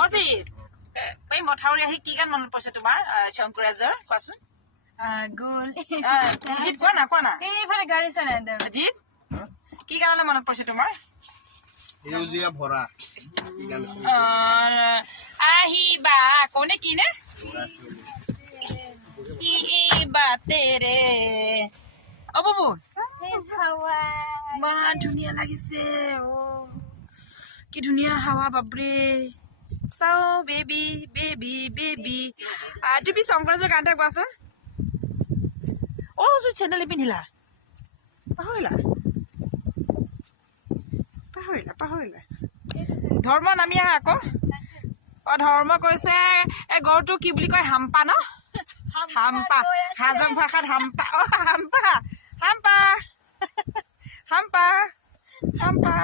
অজিত এই মথাউৰি আহি কি গান মনত পৰিছে তোমাৰ শংকুৰাজৰ কোৱাচোন গোল অজিত কোৱা না এইফালে গাড়ী চলাই অজিত কি গানলৈ মনত পৰিছে তোমাৰ সেউজীয়া ভৰা আহিবা কোনে কি নে কি বাতেৰে অ বাবু ইমান ধুনীয়া লাগিছে অ কি ধুনীয়া হাৱা বাপৰে চাও বেবি বেবি বেবি তুমি শংকৰাজৰ গান এটা কোৱাচোন অ চেণ্ডেল পিন্ধিলা পাহৰিলা ধৰ্ম নামি আহা আকৌ অ ধৰ্ম কৈছে এই গৰুটো কি বুলি কয় হাম্পা ন হাম্পা হাজং ভাষাত হাম্পা অ হাম্পা হাম্পা হাম্পা হাম্পা